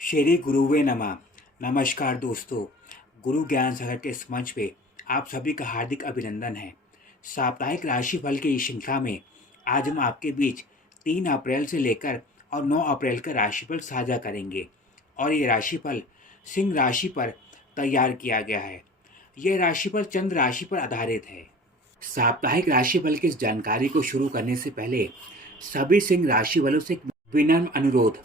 श्री गुरुवे नमः। नमस्कार दोस्तों, गुरु ज्ञान सागर के इस मंच पे आप सभी का हार्दिक अभिनंदन है। साप्ताहिक राशिफल की इस श्रृंखला में आज हम आपके बीच 3 अप्रैल से लेकर और 9 अप्रैल का राशिफल साझा करेंगे और ये राशिफल सिंह राशि पर तैयार किया गया है। यह राशिफल चंद्र राशि पर आधारित है। साप्ताहिक राशिफल की इस जानकारी को शुरू करने से पहले सभी सिंह राशि वालों से एक विनम्र अनुरोध,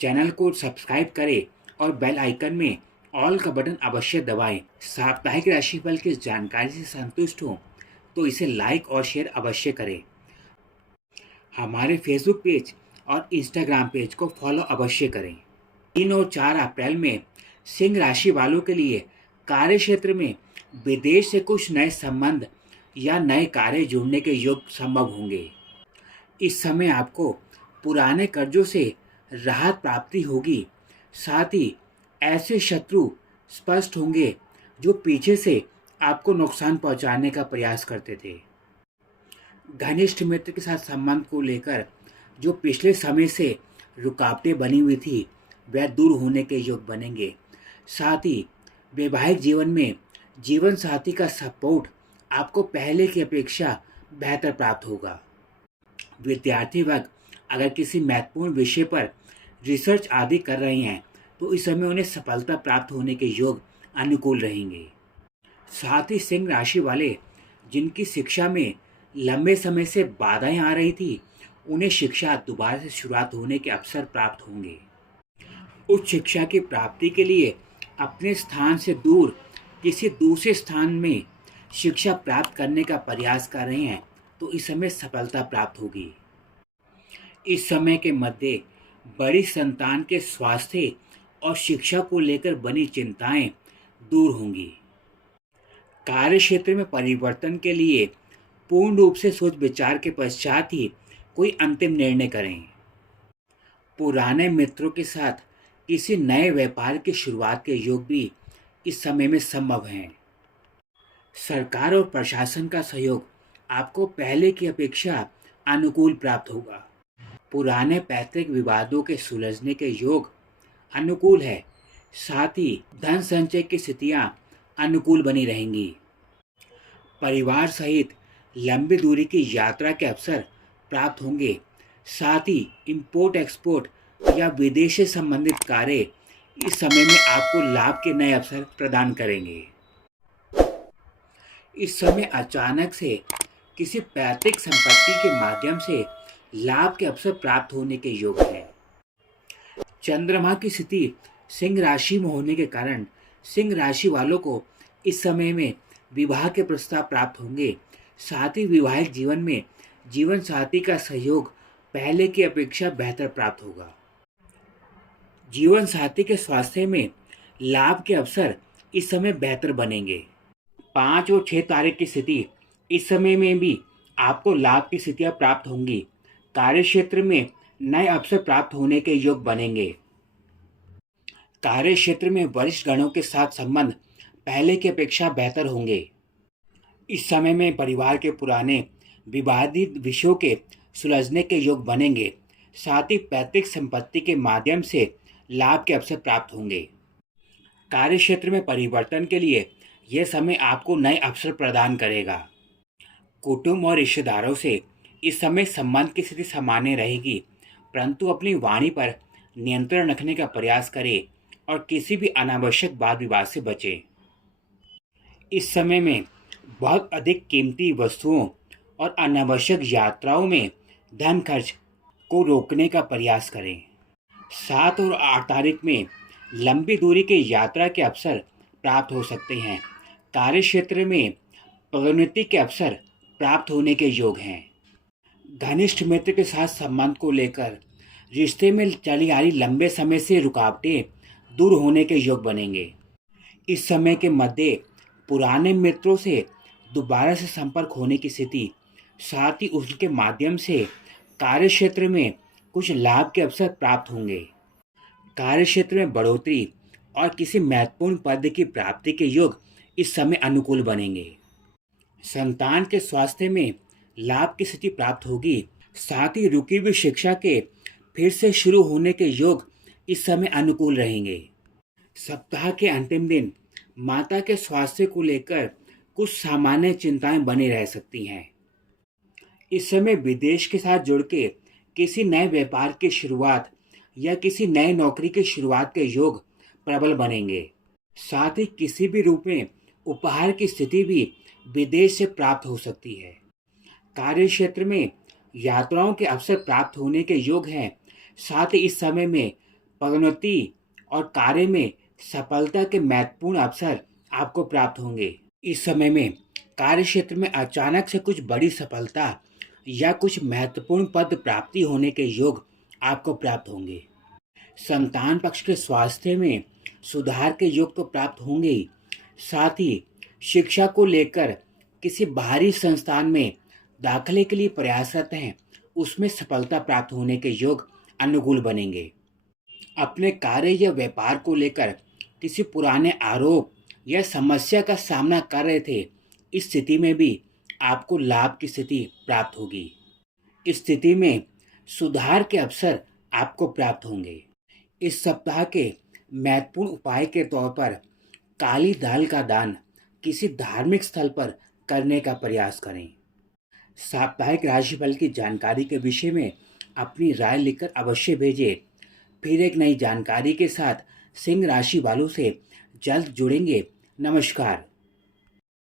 चैनल को सब्सक्राइब करें और बेल आइकन में ऑल का बटन अवश्य दबाएं। साप्ताहिक राशिफल की इस जानकारी से संतुष्ट हो तो इसे लाइक और शेयर अवश्य करें। हमारे फेसबुक पेज और इंस्टाग्राम पेज को फॉलो अवश्य करें। 3 और 4 अप्रैल में सिंह राशि वालों के लिए कार्य क्षेत्र में विदेश से कुछ नए संबंध या नए कार्य जुड़ने के योग संभव होंगे। इस समय आपको पुराने कर्जों से राहत प्राप्ति होगी। साथ ही ऐसे शत्रु स्पष्ट होंगे जो पीछे से आपको नुकसान पहुंचाने का प्रयास करते थे। घनिष्ठ मित्र के साथ संबंध को लेकर जो पिछले समय से रुकावटें बनी हुई थी वह दूर होने के योग बनेंगे। साथ ही वैवाहिक जीवन में जीवन साथी का सपोर्ट आपको पहले की अपेक्षा बेहतर प्राप्त होगा। विद्यार्थी वर्ग अगर किसी महत्वपूर्ण विषय पर रिसर्च आदि कर रहे हैं तो इस समय उन्हें सफलता प्राप्त होने के योग अनुकूल रहेंगे। साथ ही सिंह राशि वाले जिनकी शिक्षा में लंबे समय से बाधाएं आ रही थी, उन्हें शिक्षा दोबारा से शुरुआत होने के अवसर प्राप्त होंगे। उच्च शिक्षा की प्राप्ति के लिए अपने स्थान से दूर किसी दूसरे स्थान में शिक्षा प्राप्त करने का प्रयास कर रहे हैं तो इस समय सफलता प्राप्त होगी। इस समय के मध्य बड़ी संतान के स्वास्थ्य और शिक्षा को लेकर बनी चिंताएं दूर होंगी। कार्य क्षेत्र में परिवर्तन के लिए पूर्ण रूप से सोच विचार के पश्चात ही कोई अंतिम निर्णय करें। पुराने मित्रों के साथ किसी नए व्यापार की शुरुआत के योग भी इस समय में संभव हैं। सरकार और प्रशासन का सहयोग आपको पहले की अपेक्षा अनुकूल प्राप्त होगा। पुराने पैतृक विवादों के सुलझने के योग अनुकूल है। साथ ही धन संचय की स्थितियां अनुकूल बनी रहेंगी। परिवार सहित लंबी दूरी की यात्रा के अवसर प्राप्त होंगे। साथ ही इंपोर्ट एक्सपोर्ट या विदेश से संबंधित कार्य इस समय में आपको लाभ के नए अवसर प्रदान करेंगे। इस समय अचानक से किसी पैतृक संपत्ति के माध्यम से लाभ के अवसर प्राप्त होने के योग है। चंद्रमा की स्थिति सिंह राशि में होने के कारण सिंह राशि वालों को इस समय में विवाह के प्रस्ताव प्राप्त होंगे। साथ ही वैवाहिक जीवन में जीवन साथी का सहयोग पहले की अपेक्षा बेहतर प्राप्त होगा। जीवन साथी के स्वास्थ्य में लाभ के अवसर इस समय बेहतर बनेंगे। 5 और 6 तारीख की स्थिति इस समय में भी आपको लाभ की स्थितियां प्राप्त होंगी। कार्य क्षेत्र में नए अवसर प्राप्त होने के योग बनेंगे। कार्य क्षेत्र में वरिष्ठ गणों के साथ संबंध पहले की अपेक्षा बेहतर होंगे। इस समय में परिवार के पुराने विवादित विषयों के सुलझने के योग बनेंगे। साथ ही पैतृक संपत्ति के माध्यम से लाभ के अवसर प्राप्त होंगे। कार्य क्षेत्र में परिवर्तन के लिए यह समय आपको नए अवसर प्रदान करेगा। कुटुंब और रिश्तेदारों से इस समय संबंध की स्थिति सामान्य रहेगी, परंतु अपनी वाणी पर नियंत्रण रखने का प्रयास करें और किसी भी अनावश्यक वाद विवाद से बचें। इस समय में बहुत अधिक कीमती वस्तुओं और अनावश्यक यात्राओं में धन खर्च को रोकने का प्रयास करें। 7 और 8 तारीख में लंबी दूरी की यात्रा के अवसर प्राप्त हो सकते हैं। कार्य क्षेत्र में पदोन्नति के अवसर प्राप्त होने के योग हैं। घनिष्ठ मित्र के साथ संबंध को लेकर रिश्ते में चली आ रही लंबे समय से रुकावटें दूर होने के योग बनेंगे। इस समय के मध्य पुराने मित्रों से दोबारा से संपर्क होने की स्थिति, साथ ही उसके माध्यम से कार्य क्षेत्र में कुछ लाभ के अवसर प्राप्त होंगे। कार्य क्षेत्र में बढ़ोतरी और किसी महत्वपूर्ण पद की प्राप्ति के योग इस समय अनुकूल बनेंगे। संतान के स्वास्थ्य में लाभ की स्थिति प्राप्त होगी। साथ ही रुकी हुई शिक्षा के फिर से शुरू होने के योग इस समय अनुकूल रहेंगे। सप्ताह के अंतिम दिन माता के स्वास्थ्य को लेकर कुछ सामान्य चिंताएं बनी रह सकती हैं। इस समय विदेश के साथ जुड़ के किसी नए व्यापार की शुरुआत या किसी नए नौकरी की शुरुआत के योग प्रबल बनेंगे। साथ ही किसी भी रूप में उपहार की स्थिति भी विदेश से प्राप्त हो सकती है। कार्य क्षेत्र में यात्राओं के अवसर प्राप्त होने के योग हैं। साथ ही इस समय में पदोन्नति और कार्य में सफलता के महत्वपूर्ण अवसर आपको प्राप्त होंगे। इस समय में कार्य क्षेत्र में अचानक से कुछ बड़ी सफलता या कुछ महत्वपूर्ण पद प्राप्ति होने के योग आपको प्राप्त होंगे। संतान पक्ष के स्वास्थ्य में सुधार के योग तो प्राप्त होंगे ही, साथ ही शिक्षा को लेकर किसी बाहरी संस्थान में दाखिले के लिए प्रयासरत हैं, उसमें सफलता प्राप्त होने के योग अनुकूल बनेंगे। अपने कार्य या व्यापार को लेकर किसी पुराने आरोप या समस्या का सामना कर रहे थे, इस स्थिति में भी आपको लाभ की स्थिति प्राप्त होगी। इस स्थिति में सुधार के अवसर आपको प्राप्त होंगे। इस सप्ताह के महत्वपूर्ण उपाय के तौर पर काली दाल का दान किसी धार्मिक स्थल पर करने का प्रयास करें। साप्ताहिक राशिफल की जानकारी के विषय में अपनी राय लिखकर अवश्य भेजें। फिर एक नई जानकारी के साथ सिंह राशि वालों से जल्द जुड़ेंगे। नमस्कार।